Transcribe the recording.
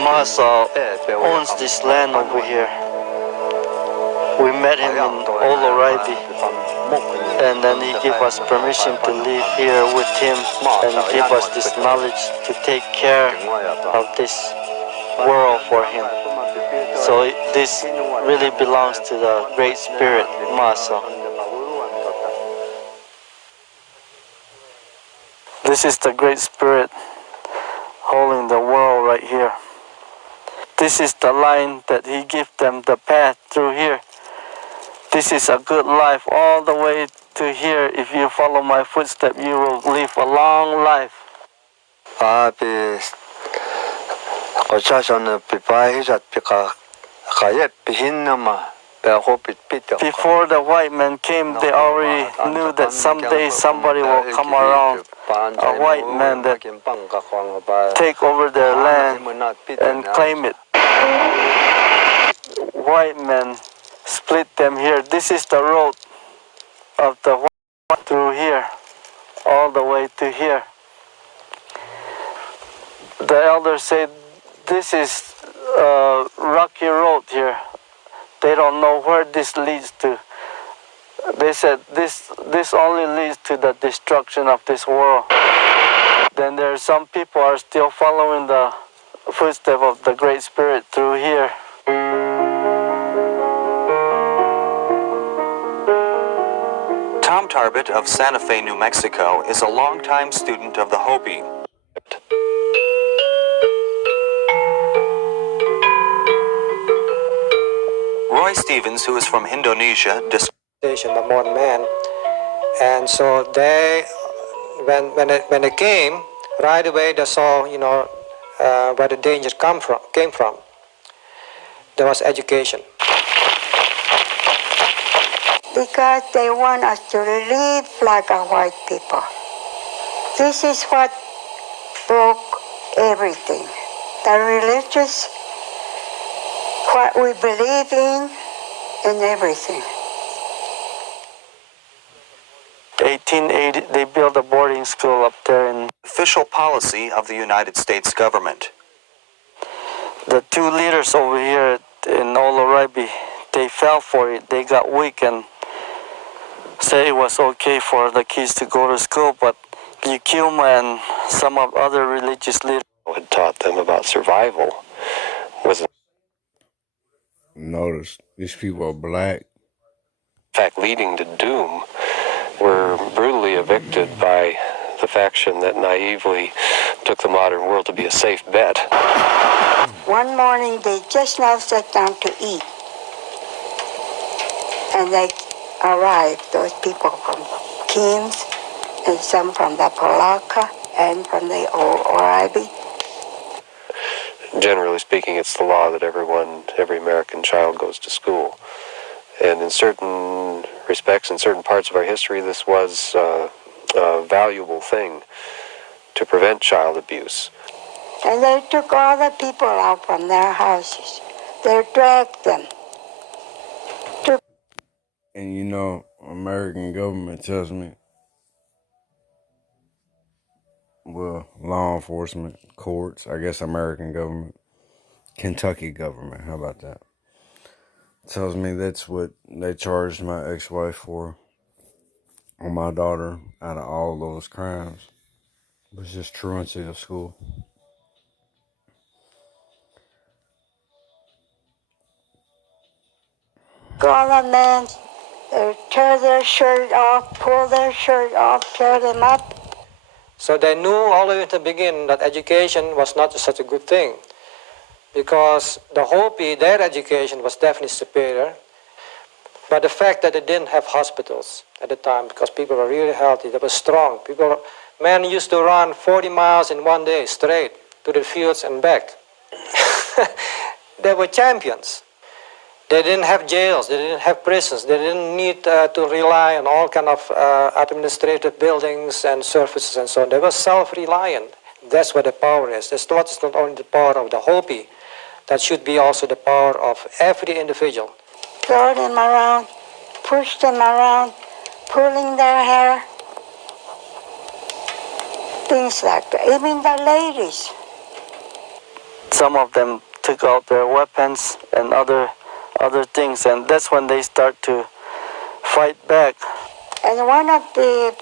Masa owns this land over here. We met him in Oloribe, and then he gave us permission to live here with him and give us this knowledge to take care of this world for him. So this really belongs to the Great Spirit, Masa. This is the Great Spirit holding the world right here. This is the line that he gave them, the path through here. This is a good life all the way to here. If you follow my footsteps, you will live a long life. Before the white man came, they already knew that someday somebody will come around, a white man that take over their land and claim it. White men split them here. This is the road of the white through here, all the way to here. The elders said this is a rocky road here. They don't know where this leads to. They said this only leads to the destruction of this world. Then there are some people are still following the footsteps of the Great Spirit through here. Tom Tarbett of Santa Fe, New Mexico, is a longtime student of the Hopi. Roy Stevens, who is from Indonesia, the modern man, and so they, when they came, right away they saw, where the danger came from. There was education. Because they want us to live like our white people. This is what broke everything. The religious, what we believe in, and everything. 1880, they built a boarding school up there in official policy of the United States government. The two leaders over here in Oloribe, they fell for it. They got weak and said it was okay for the kids to go to school, but Yukuma and some of other religious leaders had taught them about survival. Notice these people are black. In fact, leading to doom, were brutally evicted by the faction that naively took the modern world to be a safe bet. One morning they just now sat down to eat, and they arrived, those people from Kings, and some from the Polaka, and from the Oribe. Generally speaking, it's the law that every American child goes to school. And in certain respects, in certain parts of our history, this was a valuable thing to prevent child abuse. And they took all the people out from their houses. They dragged them. And American government tells me, well, law enforcement, courts, I guess American government, Kentucky government, how about that? Tells me that's what they charged my ex-wife for on my daughter out of all those crimes. It was just truancy of school. All the men, they tear their shirt off, pull their shirt off, tear them up. So they knew all the way at the beginning that education was not such a good thing, because the Hopi, their education was definitely superior, but the fact that they didn't have hospitals at the time, because people were really healthy, they were strong. Men used to run 40 miles in one day straight to the fields and back. They were champions. They didn't have jails, they didn't have prisons, they didn't need to rely on all kind of administrative buildings and services and so on. They were self-reliant. That's where the power is. It's not only the power of the Hopi that should be also the power of every individual. Throw them around, push them around, pulling their hair, things like that. Even the ladies. Some of them took out their weapons and other things, and that's when they start to fight back. And one of the